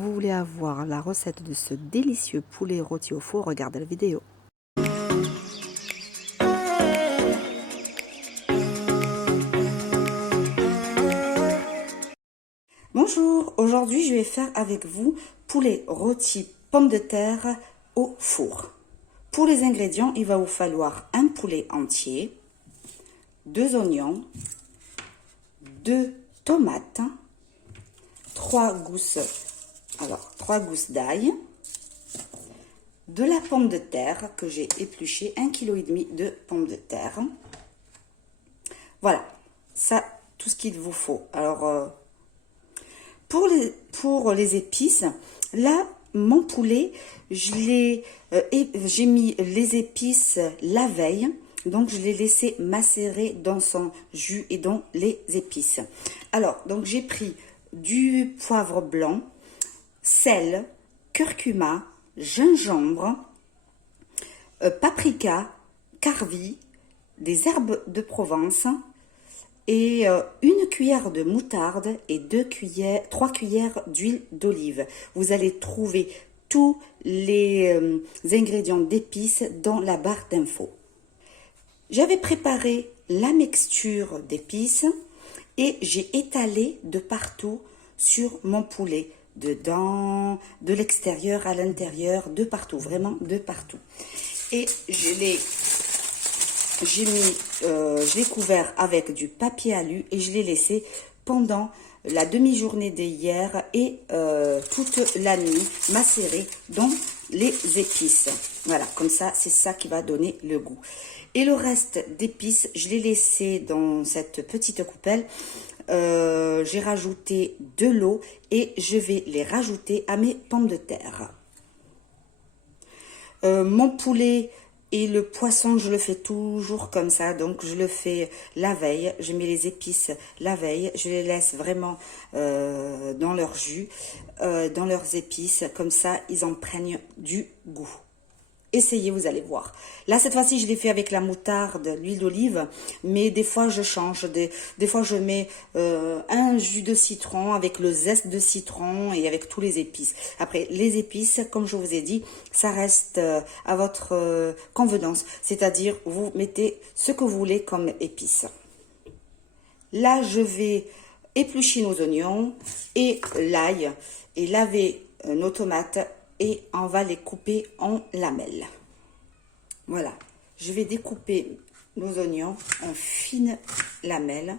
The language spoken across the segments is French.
vous voulez avoir la recette de ce délicieux poulet rôti au four, regardez la vidéo. Bonjour, aujourd'hui je vais faire avec vous poulet rôti pommes de terre au four. Pour les ingrédients, il va vous falloir un poulet entier, 2 oignons, 2 tomates, 3 gousses d'ail, de la pomme de terre que j'ai épluchée, 1,5 kg de pommes de terre. Voilà, ça, tout ce qu'il vous faut. Alors, pour les épices, là, mon poulet, j'ai mis les épices la veille. Donc, je l'ai laissé macérer dans son jus et dans les épices. Alors, donc j'ai pris du poivre blanc, sel, curcuma, gingembre, paprika, carvi, des herbes de Provence et une cuillère de moutarde et 3 cuillères d'huile d'olive. Vous allez trouver tous les ingrédients d'épices dans la barre d'infos. J'avais préparé la mixture d'épices et j'ai étalé de partout sur mon poulet, dedans, de l'extérieur à l'intérieur, de partout, vraiment de partout. Et je l'ai couvert avec du papier alu et je l'ai laissé pendant la demi-journée d'hier et toute la nuit macérer dans les épices. Voilà, comme ça, c'est ça qui va donner le goût. Et le reste d'épices, je l'ai laissé dans cette petite coupelle. J'ai rajouté de l'eau et je vais les rajouter à mes pommes de terre. Mon poulet et le poisson, je le fais toujours comme ça. Donc, je le fais la veille. Je mets les épices la veille. Je les laisse vraiment dans leur jus, dans leurs épices. Comme ça, ils en prennent du goût. Essayez, vous allez voir. Là, cette fois-ci, je l'ai fait avec la moutarde, l'huile d'olive, mais des fois, je change. Des fois, je mets un jus de citron avec le zeste de citron et avec tous les épices. Après, les épices, comme je vous ai dit, ça reste à votre convenance. C'est-à-dire, vous mettez ce que vous voulez comme épices. Là, je vais éplucher nos oignons et l'ail et laver nos tomates. Et on va les couper en lamelles. Voilà, je vais découper nos oignons en fines lamelles.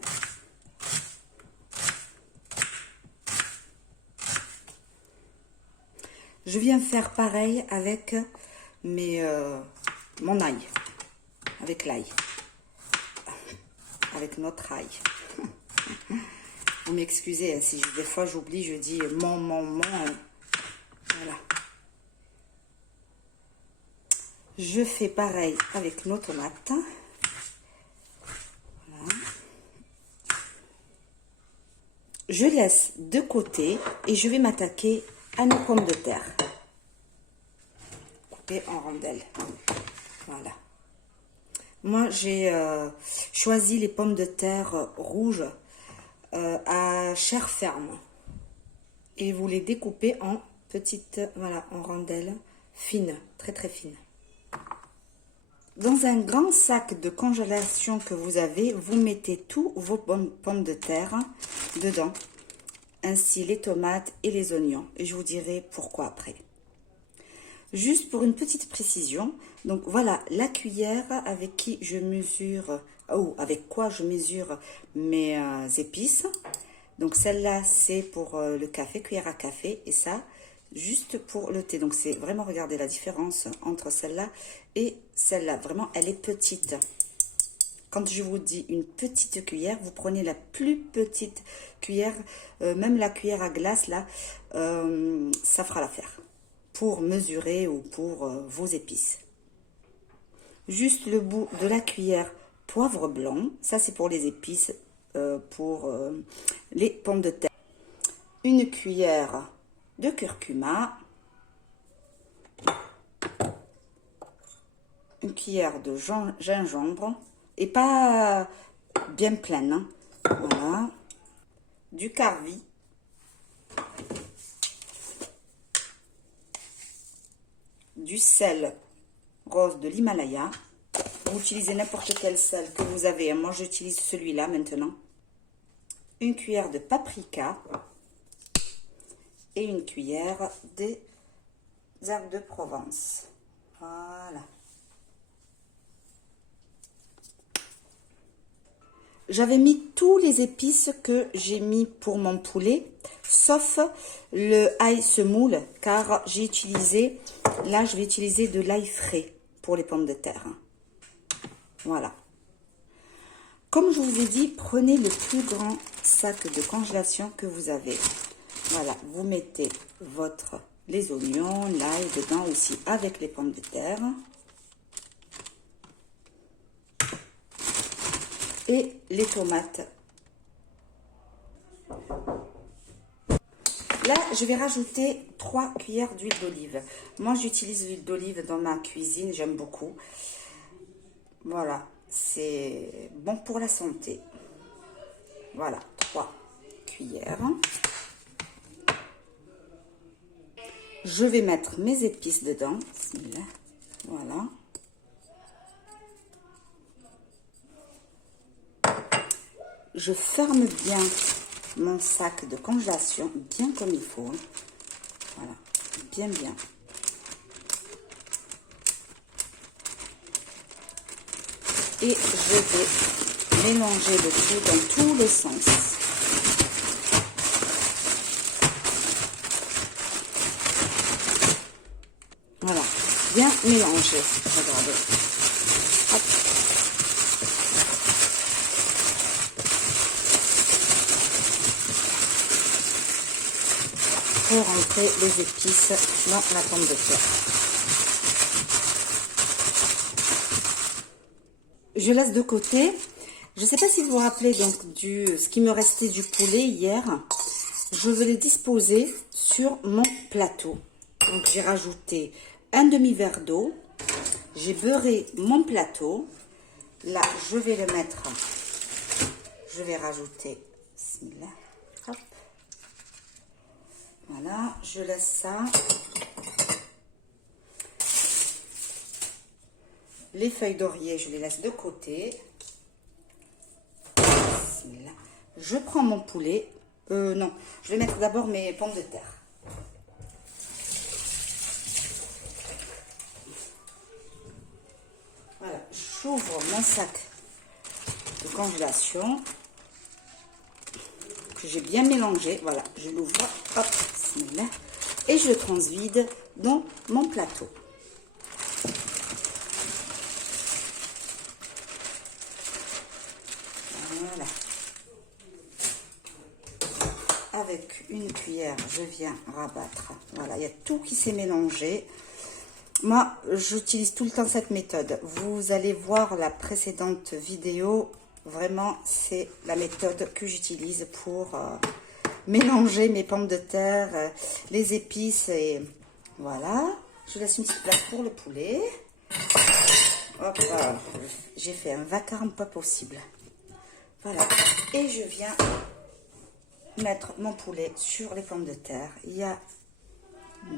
Je viens faire pareil avec mon ail, avec l'ail, avec notre ail. Vous m'excusez, si des fois j'oublie, je dis mon. Voilà. Je fais pareil avec nos tomates. Voilà. Je laisse de côté et je vais m'attaquer à nos pommes de terre. Coupées en rondelles. Voilà. Moi, j'ai choisi les pommes de terre rouges à chair ferme. Et vous les découpez en petites, voilà, en rondelles fines, très très fines. Dans un grand sac de congélation que vous avez, vous mettez tous vos pommes de terre dedans, ainsi les tomates et les oignons. Et je vous dirai pourquoi après. Juste pour une petite précision, donc voilà la cuillère avec qui je mesure, ou avec quoi je mesure mes épices. Donc celle-là, c'est pour le café, cuillère à café, et ça, juste pour le thé. Donc c'est vraiment, regardez la différence entre celle-là et celle-là. Vraiment, elle est petite. Quand je vous dis une petite cuillère, vous prenez la plus petite cuillère, même la cuillère à glace, là, ça fera l'affaire pour mesurer ou pour vos épices. Juste le bout de la cuillère poivre blanc, ça c'est pour les épices, pour les pommes de terre. Une cuillère de curcuma, une cuillère de gingembre, et pas bien pleine, hein. Voilà, du carvi, du sel rose de l'Himalaya. Vous utilisez n'importe quel sel que vous avez. Moi, j'utilise celui-là maintenant. Une cuillère de paprika et une cuillère des herbes de Provence. Voilà. J'avais mis tous les épices que j'ai mis pour mon poulet, sauf le ail semoule, car j'ai utilisé, là je vais utiliser de l'ail frais pour les pommes de terre. Voilà. Comme je vous ai dit, prenez le plus grand sac de congélation que vous avez. Voilà, vous mettez les oignons, l'ail dedans aussi avec les pommes de terre. Et les tomates. Là, je vais rajouter 3 cuillères d'huile d'olive. Moi, j'utilise l'huile d'olive dans ma cuisine, j'aime beaucoup. Voilà, c'est bon pour la santé. Voilà, 3 cuillères. Je vais mettre mes épices dedans. Voilà. Je ferme bien mon sac de congélation, bien comme il faut. Hein. Voilà, bien, bien. Et je vais mélanger le tout dans tous les sens. Voilà, bien mélanger. Regardez. Hop. Pour rentrer les épices dans la pomme de terre. Je laisse de côté. Je ne sais pas si vous vous rappelez donc ce qui me restait du poulet hier. Je vais les disposer sur mon plateau. Donc j'ai rajouté un demi-verre d'eau. J'ai beurré mon plateau. Là, je vais le mettre. Je vais rajouter. Bismillah. Hop. Voilà, je laisse ça. Les feuilles d'oreiller, je les laisse de côté. Je prends mon poulet. Non, je vais mettre d'abord mes pommes de terre. Voilà, j'ouvre mon sac de congélation que j'ai bien mélangé. Voilà, je l'ouvre. Hop, bismillah. Et je le transvide dans mon plateau. Voilà. Avec une cuillère, je viens rabattre. Voilà, il y a tout qui s'est mélangé. Moi, j'utilise tout le temps cette méthode. Vous allez voir la précédente vidéo. Vraiment, c'est la méthode que j'utilise pour mélanger mes pommes de terre, les épices. Et voilà. Je laisse une petite place pour le poulet. Hop, j'ai fait un vacarme pas possible. Voilà. Et je viens mettre mon poulet sur les pommes de terre. Il y a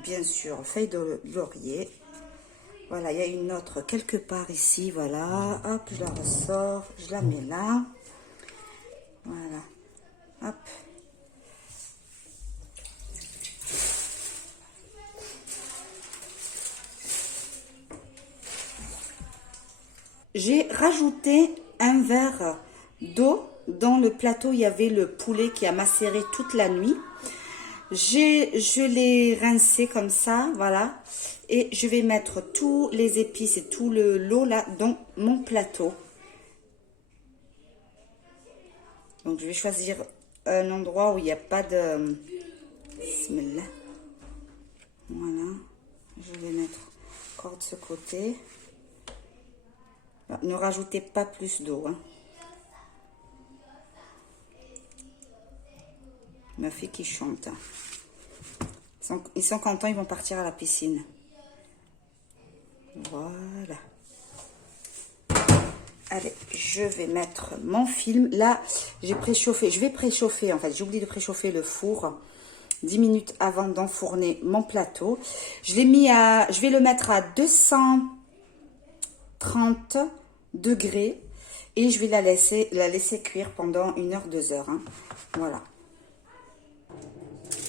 bien sûr feuille de laurier. Voilà, il y a une autre quelque part ici. Voilà, hop, je la ressors, je la mets là. Voilà, hop. J'ai rajouté un verre d'eau. Dans le plateau, il y avait le poulet qui a macéré toute la nuit. Je l'ai rincé comme ça, voilà. Et je vais mettre tous les épices et tout l'eau là dans mon plateau. Donc, je vais choisir un endroit où il n'y a pas de... Bismillah. Voilà. Je vais mettre encore de ce côté. Ne rajoutez pas plus d'eau, hein. Ma fille qui chante. Ils sont contents, ils vont partir à la piscine. Voilà. Allez, je vais mettre mon film. Là, j'ai préchauffé. Je vais préchauffer, en fait. J'ai oublié de préchauffer le four. 10 minutes avant d'enfourner mon plateau. Je l'ai mis à, je vais le mettre à 230 degrés et je vais la laisser cuire pendant 1 heure, 2 heures. Hein. Voilà.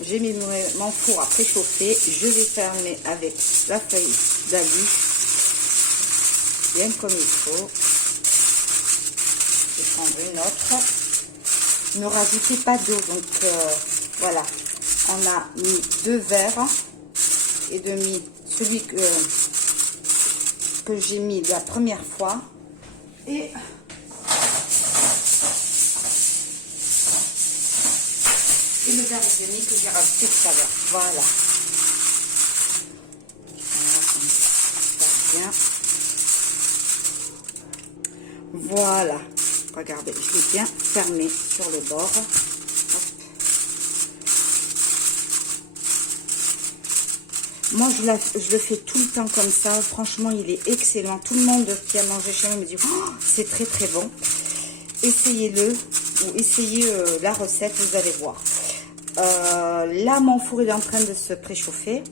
J'ai mis mon four à préchauffer. Je vais fermer avec la feuille d'alu, bien comme il faut. Je vais prendre une autre. Ne rajoutez pas d'eau, donc voilà. On a mis 2 verres et demi, celui que j'ai mis la première fois. Et le verre et demi que j'ai rajouté tout à l'heure. Voilà. Voilà, bien. Voilà. Regardez, je l'ai bien fermé sur le bord. Hop. Moi, je le fais tout le temps comme ça. Franchement, il est excellent. Tout le monde qui a mangé chez moi me dit oh, c'est très très bon. Essayez-le ou essayez la recette, vous allez voir. Là, mon four est en train de se préchauffer.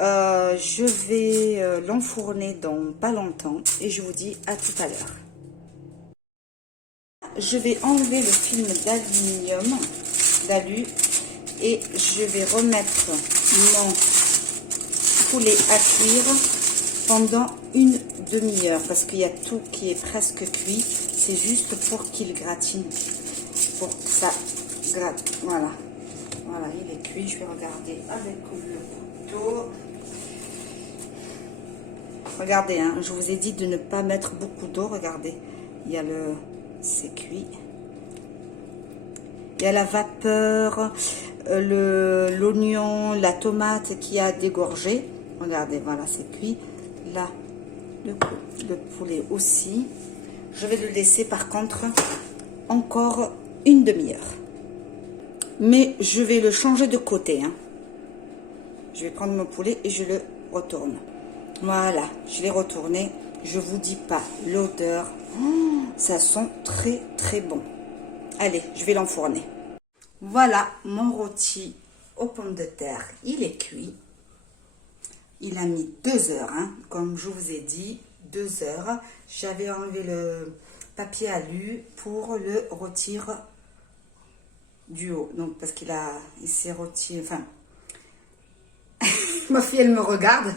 Je vais l'enfourner dans pas longtemps et je vous dis à tout à l'heure. Je vais enlever le film d'aluminium, d'alu, et je vais remettre mon poulet à cuire pendant 1 demi-heure parce qu'il y a tout qui est presque cuit. C'est juste pour qu'il gratine, pour que ça gratte. Voilà, voilà, il est cuit. Je vais regarder avec le couteau. Regardez, hein, je vous ai dit de ne pas mettre beaucoup d'eau. Regardez, il y a le... c'est cuit. Il y a la vapeur, l'oignon, la tomate qui a dégorgé. Regardez, voilà, c'est cuit. Là, le poulet aussi. Je vais le laisser par contre encore 1 demi-heure. Mais je vais le changer de côté. Hein. Je vais prendre mon poulet et je le retourne. Voilà, je l'ai retourné. Je vous dis pas l'odeur. Oh, ça sent très très bon. Allez, je vais l'enfourner. Voilà mon rôti aux pommes de terre. Il est cuit. Il a mis 2 heures, hein, comme je vous ai dit, 2 heures. J'avais enlevé le papier alu pour le rôtir du haut. Donc parce qu'il s'est rôti, enfin... Ma fille, elle me regarde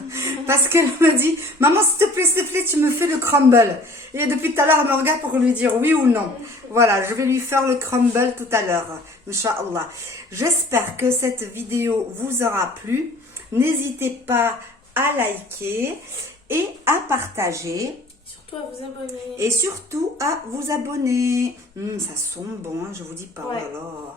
parce qu'elle me dit « Maman, s'il te plaît, tu me fais le crumble. » Et depuis tout à l'heure, elle me regarde pour lui dire oui ou non. Voilà, je vais lui faire le crumble tout à l'heure. Inch'Allah. J'espère que cette vidéo vous aura plu. N'hésitez pas à liker et à partager. Surtout à vous abonner. Et surtout à vous abonner. Ça sent bon, hein, je vous dis pas. Ouais. Oh là là.